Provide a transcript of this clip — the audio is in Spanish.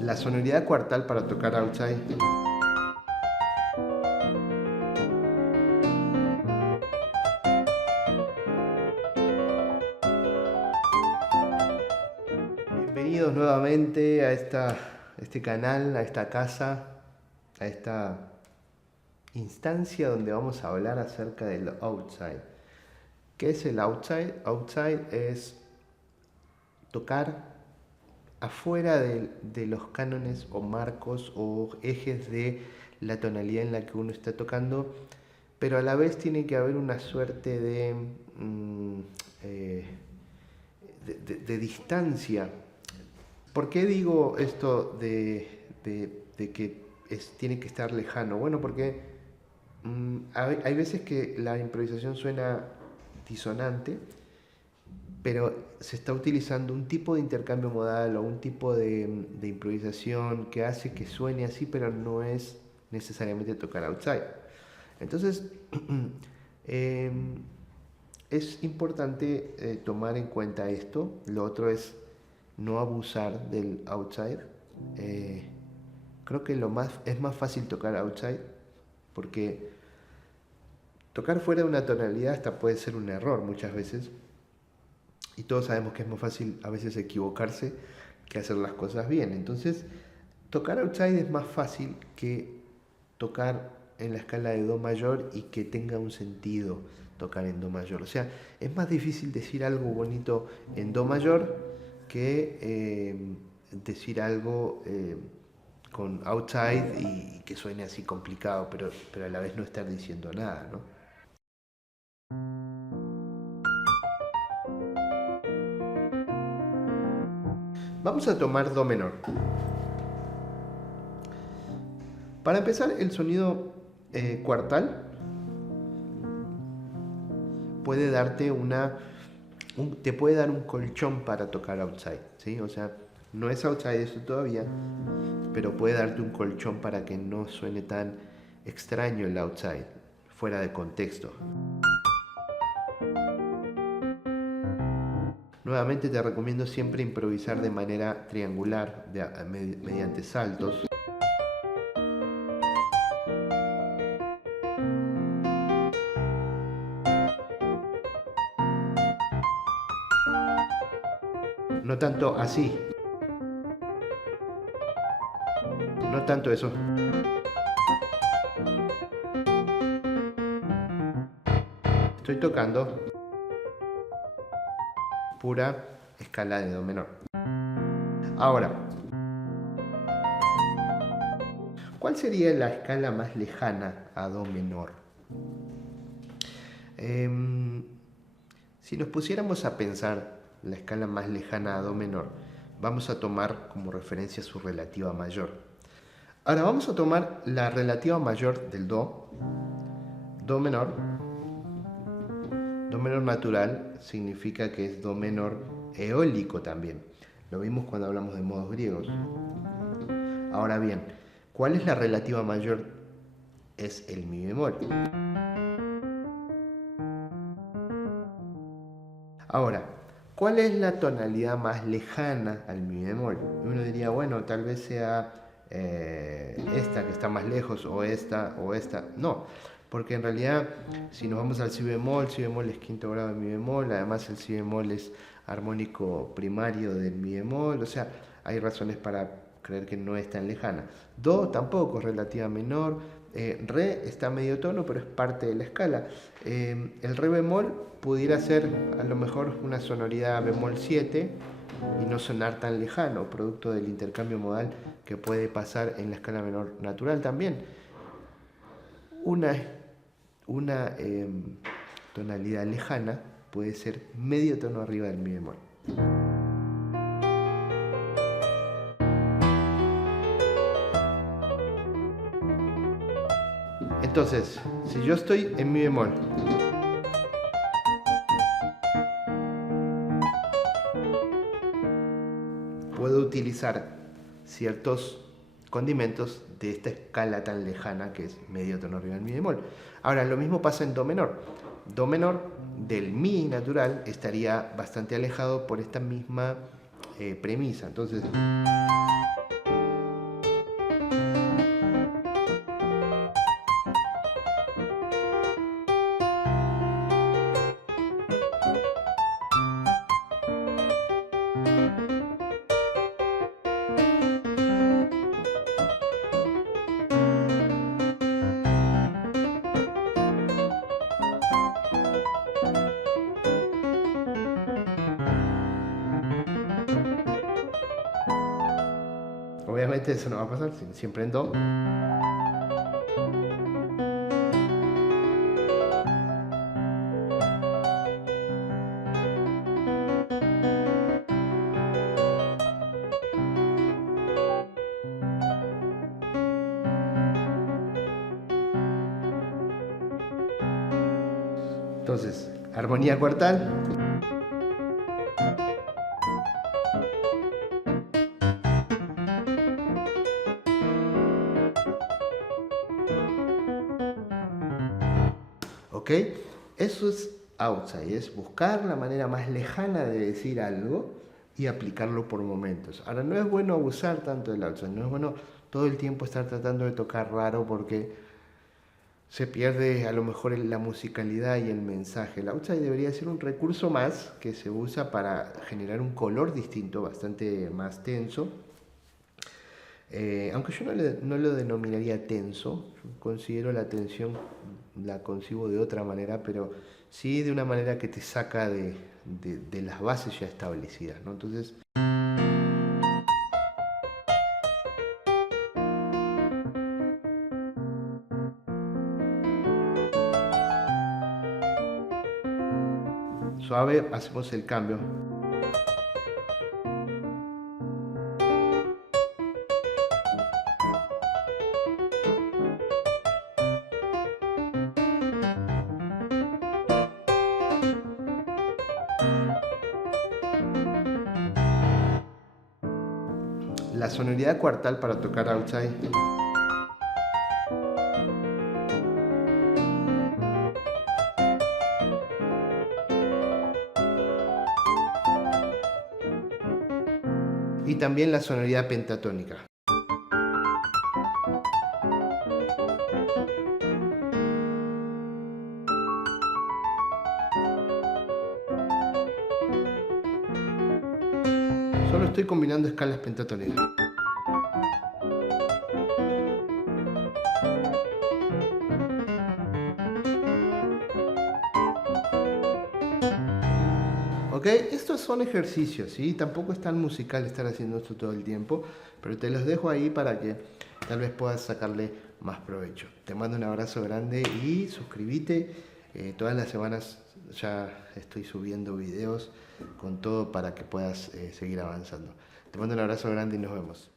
La sonoridad cuartal para tocar outside. Bienvenidos nuevamente a este canal, a esta casa, a esta instancia donde vamos a hablar acerca del outside. ¿Qué es el outside? Outside es tocar afuera de los cánones o marcos o ejes de la tonalidad en la que uno está tocando, pero a la vez tiene que haber una suerte de distancia. ¿Por qué digo esto de que tiene que estar lejano? Bueno, porque hay veces que la improvisación suena disonante, pero se está utilizando un tipo de intercambio modal o un tipo de improvisación que hace que suene así, pero no es necesariamente tocar outside. Entonces, es importante tomar en cuenta esto. Lo otro es no abusar del outside. Creo que es más fácil tocar outside porque tocar fuera de una tonalidad hasta puede ser un error muchas veces. Y todos sabemos que es más fácil a veces equivocarse que hacer las cosas bien. Entonces, tocar outside es más fácil que tocar en la escala de Do mayor y que tenga un sentido tocar en Do mayor. O sea, es más difícil decir algo bonito en Do mayor que decir algo con outside y que suene así complicado, pero a la vez no estar diciendo nada, ¿no? Vamos a tomar Do menor. Para empezar, el sonido cuartal puede darte te puede dar un colchón para tocar outside, ¿sí? O sea, no es outside eso todavía, pero puede darte un colchón para que no suene tan extraño el outside, fuera de contexto. Nuevamente te recomiendo siempre improvisar de manera triangular, mediante saltos. No tanto así, no tanto eso. Estoy tocando pura escala de Do menor. Ahora, ¿cuál sería la escala más lejana a Do menor? Si nos pusiéramos a pensar la escala más lejana a Do menor, vamos a tomar como referencia su relativa mayor. Ahora vamos a tomar la relativa mayor del Do, Do menor. Do menor natural significa que es Do menor eólico también. Lo vimos cuando hablamos de modos griegos. Ahora bien, ¿cuál es la relativa mayor? Es el Mi bemol. Ahora, ¿cuál es la tonalidad más lejana al Mi bemol? Uno diría, bueno, tal vez sea esta que está más lejos, o esta, o esta. No, porque en realidad, si nos vamos al Si bemol es quinto grado de Mi bemol, además el Si bemol es armónico primario del Mi bemol, o sea, hay razones para creer que no es tan lejana. Do tampoco, es relativa menor. Re está a medio tono, pero es parte de la escala. El Re bemol pudiera ser a lo mejor una sonoridad bemol 7 y no sonar tan lejano, producto del intercambio modal que puede pasar en la escala menor natural también. Una tonalidad lejana puede ser medio tono arriba del Mi bemol. Entonces, si yo estoy en Mi bemol, puedo utilizar ciertos condimentos de esta escala tan lejana que es medio tono arriba del Mi bemol. Ahora, lo mismo pasa en Do menor. Do menor del Mi natural estaría bastante alejado por esta misma premisa. Entonces, obviamente eso no va a pasar, siempre en do. Entonces, armonía cuartal. ¿Ok? Eso es outside, es buscar la manera más lejana de decir algo y aplicarlo por momentos. Ahora, no es bueno abusar tanto del outside, no es bueno todo el tiempo estar tratando de tocar raro porque se pierde a lo mejor la musicalidad y el mensaje. El outside debería ser un recurso más que se usa para generar un color distinto, bastante más tenso. Aunque yo no lo denominaría tenso, considero la tensión, la concibo de otra manera, pero sí de una manera que te saca de las bases ya establecidas, ¿no? Entonces, suave, hacemos el cambio. La sonoridad cuartal para tocar outside. Y también la sonoridad pentatónica. Solo estoy combinando escalas pentatónicas. ¿Ok? Estos son ejercicios, ¿sí? Tampoco es tan musical estar haciendo esto todo el tiempo, pero te los dejo ahí para que tal vez puedas sacarle más provecho. Te mando un abrazo grande y suscríbete. Todas las semanas ya estoy subiendo videos con todo para que puedas seguir avanzando. Te mando un abrazo grande y nos vemos.